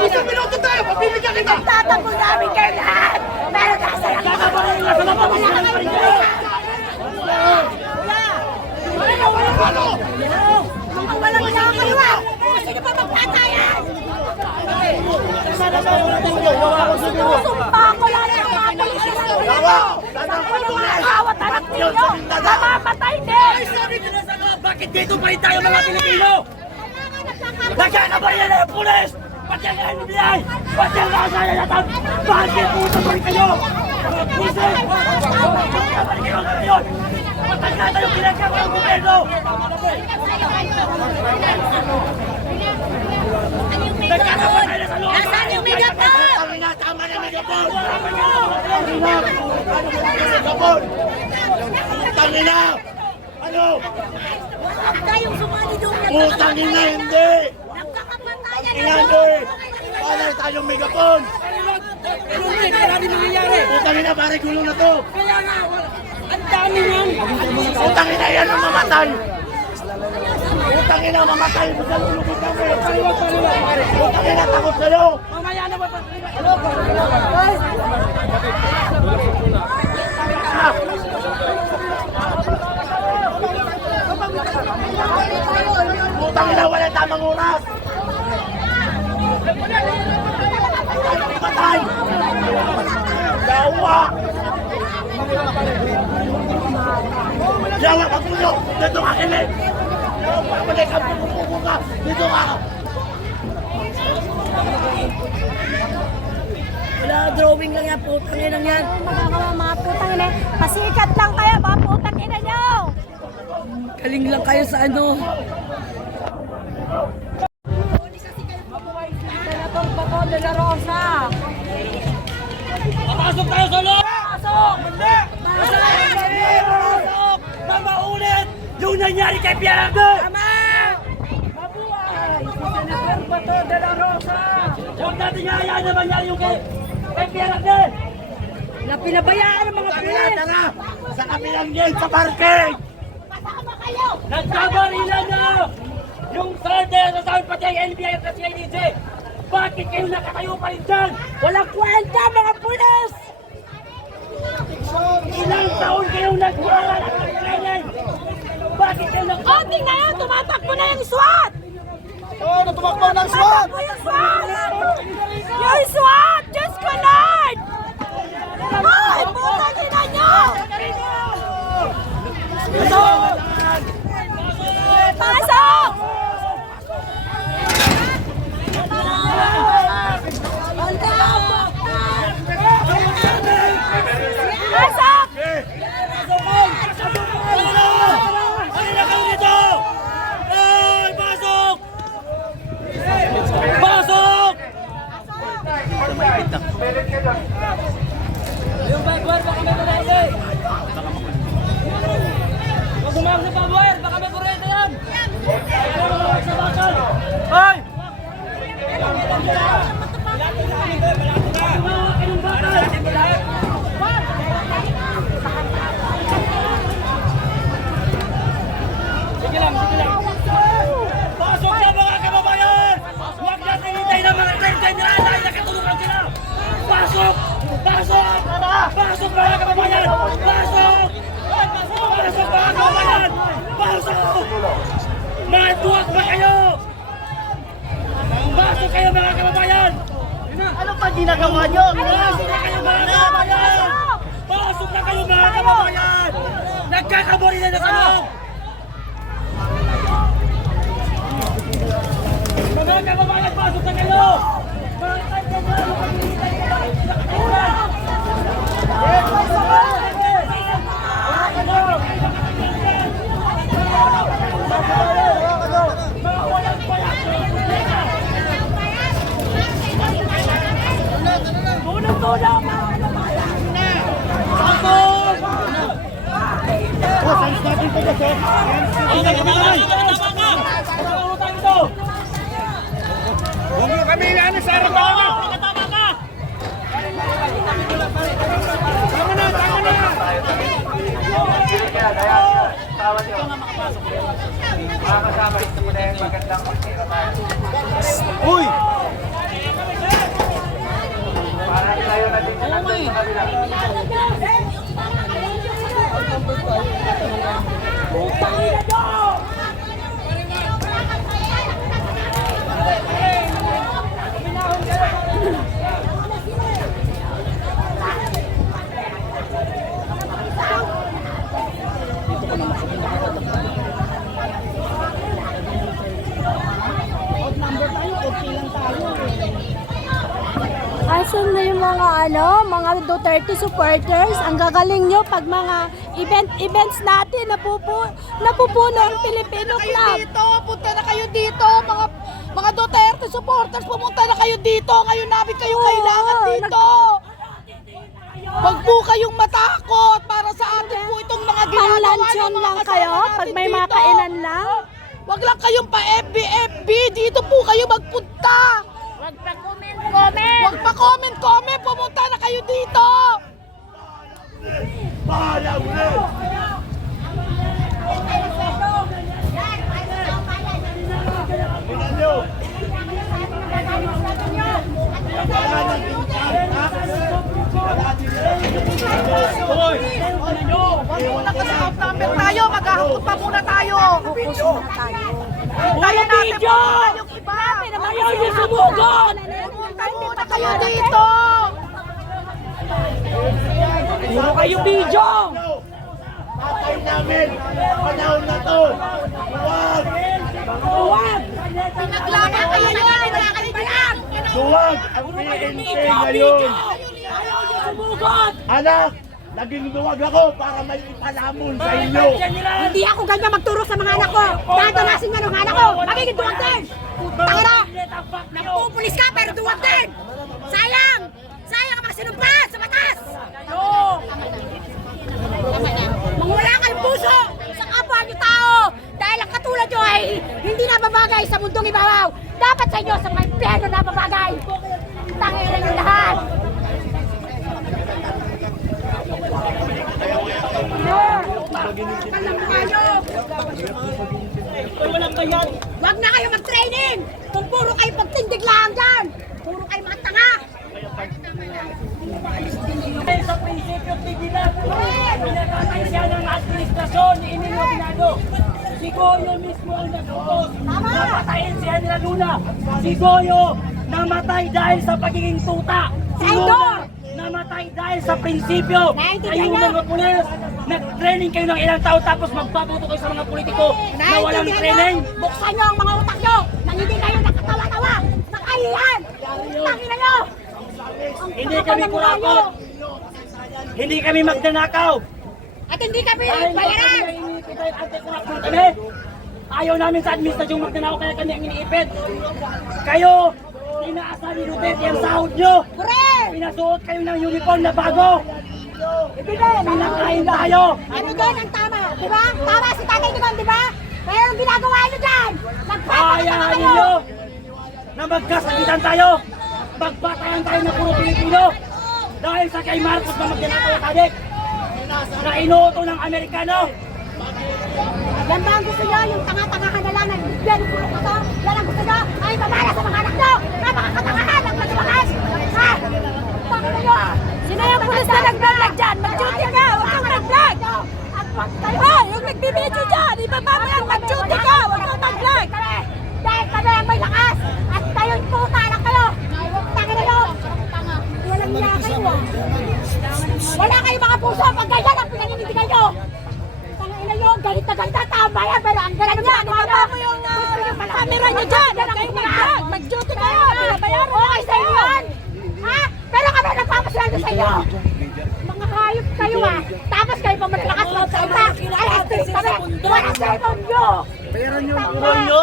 Isang minuto tayo, pabibigyan kita! Tatakbo namin kayo lahat! Pero nasa walang nakakaliwa! Gusto niyo pa magpatayan! Sumpa ko lang ang mga polisya sa Pilipino! Saan yung mga awat anak ninyo? Namamatay din! Bakit dito pa rin tayo mga Pilipino? Nagkakabarya na yung pulis! Pati ang NBI! Pati ang kasaya natin! Bakit puto pa rin kayo? Pusin! Nagkakabarya kayo ngayon! Matagla tayo pinagkakawa ng gobyerno! Nagkakabarya na sa loob! Nasaan yung megapon? Tama na megapon! Kapon! Tangina! Ano? Huwag tayong sumali doon! Putangin na hindi! Nagkakapatayan na Inandi! doon! Paano tayong megapon? Putangin na, pare gulong na to! Kaya nga, ang dami yan! Putangin na yan ang mamatay! Putangin na mamatay! Magkalulugod kami! Putangin na, takot kayo! Mamaya na ba? Putangin na, wala tamang oras! Matay! Yawa! Yawa, pagpulo! Dito ka, Kili! Pagpalay ka, pumupupo ka! Dito ka! Wala, drawing lang yan, putang ina yan. Mga putang ina, pasikat lang kayo, mga putang ina nyo. Galing lang kayo sa ano. Senator Baco de la Rosa. Papasok tayo sa loob! Pasok! Pasok! Mamaulit yung nangyari kay Piarande! Tama! Mabuhay! Si Senator Bato de la Rosa! Huwag natin hayaan na mangyari yung kay Piarande! Na pinabayaan ng mga Tara, pulis. tara! Sa kabilang gate, sa parking! Pasama kayo! Nagkabarilan na! Yung soldier sa sabi pati ang NBI at CIDJ! Bakit kayo nakatayo pa rin dyan? Walang kwenta mga pulis! Ilang taon kayong nagwala ng training? Bakit kayo Oh, tingnan yan! Tumatakbo na yung SWAT! Oo, tumakbo ng SWAT! Tumatakbo yung SWAT! Yung SWAT! Diyos ko, Lord! Ay, putang ina nyo! Pasok! Pasok! Halina kayo dito! Ay, pasok! Pasok! Yung bagwar, baka may kurente! Huwag umang sa bagwar, baka may kurente yan! Hoy! Sige lang, sige lang. Pasok na mga kababayan! Huwag natin hintay ng mga train nila dahil nakatulungan sila! Pasok! Pasok! Pasok mga kababayan! Pasok! Pasok mga kababayan! Pasok! Maduwag ba kayo? Pasok kayo mga kababayan! Ano pa ginagawa nyo? Pasok na kayo mga kababayan! Pasok na kayo mga kababayan! Nagkakabori na sa loob! Mga kababayan, pasok na kayo! Mga kababayan, paghihintay nila! Nakatulan! Mga walang payak! Tulong-tulong mga kababayan! Pasok! Oh, science natin ito kasi. Huwag mo kami ano sa araw-araw. Tama ka! Tama na, tama na. Uy! Asan na yung mga Duterte supporters? Ang gagaling nyo pag mga events natin napupuno ang Filipino club. Dito, punta na kayo dito, mga Duterte supporters, pumunta na kayo dito. Ngayon namin kayo kailangan dito. Huwag po kayong matakot para sa atin po itong mga ginagawa ng Panlansyon mga lang kasama kayo natin pag may dito. mga kainan lang. Huwag lang kayong pa-FB, dito po kayo magpunta. Wag pa comment. Huwag pa comment, pumunta na kayo dito. Bahala ulit! Tingnan nyo! Wala nang tingnan, ha? Wala din nila. Hoy! Huwag muna kasi off number tayo, maghahakot pa muna tayo. Tayo natin po yung iba. Ayaw nyo sumugot! Pumunta kayo dito. Puro kayo video! Patay namin! Panahon na to! Huwag! Huwag! Pinaglaban kayo yan. Huwag ang PNP ngayon! Ayaw nyo sumugot! Anak! Naging luwag ako para may ipalamon sa inyo! Hindi ako ganyan magturo sa mga anak ko. Dadanasin nga ng anak ko. Magiging duwag din. Tangina! Nagpupulis ka pero duwag din. Sayang! Sayang ang mga sinumpa sa batas! Mga wala kayong puso sa kapwa niyo tao. Dahil ang katulad nyo ay hindi nababagay sa mundong ibabaw. Dapat sa inyo sa may piano nababagay. Tangina nyo lahat. Wag na kayo mag-training! Kung puro kayo pagtindig lang dyan! Puro kayo mga tanga! Sa prinsipyo tigilan, pinatay siya ng administrasyon ni Emilio Aguinaldo. Si Goyo mismo ang nag-utos. Napatayin si General Luna. Si Goyo namatay dahil sa pagiging tuta. Si Luna namatay dahil sa prinsipyo. Kayong mga pulis, nag-training kayo ng ilang taon tapos magpaputo kayo sa mga politiko na walang training. Buksan nyo ang mga utak nyo nang hindi kayo nakatawa-tawa! Nakahiyan! Tangina nyo! Hindi kami kurakot. Hindi kami magdanakaw. At hindi kami Dahil bayaran! kami, ayaw namin sa administrasyong magdanakaw kaya kami ang iniipit. Kayo, inaasahan ni Duterte ang sahod nyo. Correct! Pinasuot kayo ng uniform na bago. Pinakain tayo. Ano dyan ang tama? Diba? Tama si Tatay Digong, diba? Pero ang ginagawa nyo dyan! Magpapakita Ayahan kayo! ninyo na magkasakitan tayo. Pagpatayan tayo ng puro Pilipino. Dahil sa kay Marcos na magdanakaw at adik. Na inuuto ng Amerikano. Yan ba ang gusto nyo? Yung tanga-tangahan na lang ng bigyan puro ka to? Yan ang gusto nyo? Ay, babala sa mga anak nyo! Napakakatangahan ng magbakas! Ha? Bakit nyo? Sino yung pulis na nag-vlog dyan? Mag-duty ka! Huwag kang mag-vlog! Ha? Yung nagbibideo dyan! Ibaba mo yan! Mag-duty ka! Huwag kang mag-vlog! Dahil kami ang may lakas! At kayo'y puta lang kayo! Tangin na nyo! Walang niya kayo ah! Wala kayong mga puso! Pag ganyan ang pinanginitigan nyo! Tangina nyo, galit na galit na tama yan, pero ang galit niya, ibaba mo yung camera nyo dyan, yan kayo mag-vlog, mag-duty kayo, binabayaran okay sa inyo yan, ha? Pero kami nagpapasweldo sa inyo, mga hayop kayo tapos kayo pa malalakas magsalita, alas kami, walang cellphone nyo! Bayaran nyo ang buwan nyo.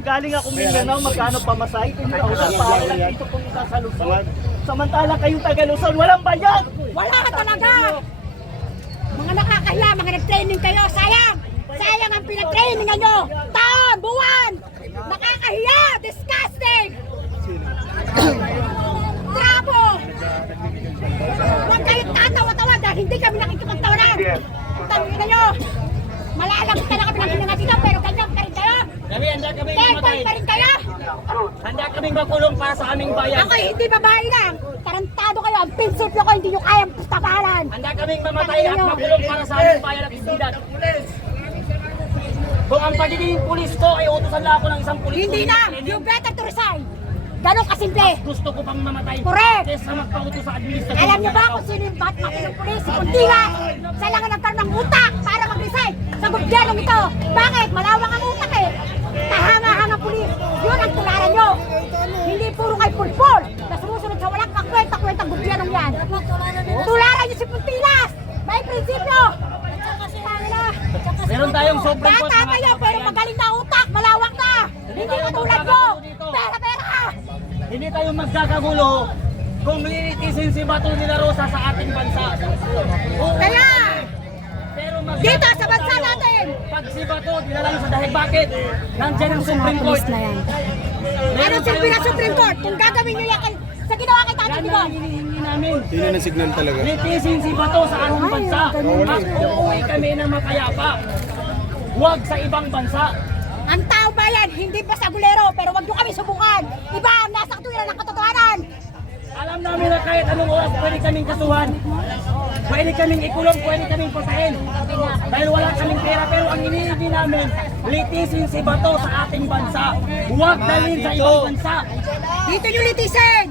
Galing ako Mindanao, magkano pamasay? Pinakausap pa ako lang dito kung sa Luzon. Samantala kayong taga Luzon, walang bayad! Wala ka talaga! Mga nakakahiya, mga nag-training kayo, sayang! Sayang ang pinag-trainingan nyo! Taon, buwan! Nakakahiya! Disgusting! Bravo! Huwag kayong tatawa-tawa dahil hindi kami nakikipagtawanan! Tangina nyo! Malalang ka na kami ng hinangat babae pa rin kayo? Handa kaming makulong para sa aming bayan. Ako hindi babae lang. Tarantado kayo. Ang prinsipyo ko, hindi nyo kayang tapalan. Handa kaming mamatay at makulong para sa aming bayan at isbilan. Kung ang pagiging pulis ko ay utusan lang ako ng isang pulis. Hindi na. You better to resign. Ganon kasimple. Gusto ko pang mamatay. Correct. Kesa magpautos sa administrasyon. Alam niyo ba kung sino yung Batman ng pulis? Si Puntilas! Siya lang ang nagkaroon ng utak para mag-resign sa gobyerno ito. Bakit? Malawang ang utak eh. Tahanga-hanga pulis. Yun ang tularan nyo. Hindi puro kay pulpul na sumusunod sa walang kakwenta-kwentang gobyernong yan. Tularan nyo si Puntilas! May prinsipyo! Meron tayong Supreme Court. Bata kayo pero magaling na utak, malawak na! Hindi katulad nyo! Pera-pera! Hindi tayo magkakagulo kung lilitisin si Bato de la Rosa sa ating bansa. Oo, Kaya, pero dito sa bansa natin! pag si Bato dinala sa dahil bakit? Nandiyan ang Supreme Court. Ano silbi ng Supreme Court? Kung gagawin nyo yan sa ginawa kay Tatay Yan Digong? ang hinihingi namin. Yun ang signal talaga. Litisin si Bato sa aming bansa. At uuwi kami ng mapayapa. Huwag sa ibang bansa. Ang tao bayan, hindi pa sa gulero, pero wag nyo kami subukan. Iba ang nasa katuwiran ng katotohanan. Alam namin na kahit anong oras pwede kaming kasuhan. Pwede kaming ikulong, pwede kaming patayin. Dahil wala kaming pera, pero ang hinihingi namin, litisin si Bato sa ating bansa. Huwag dalhin sa ibang bansa. Dito nyo litisin!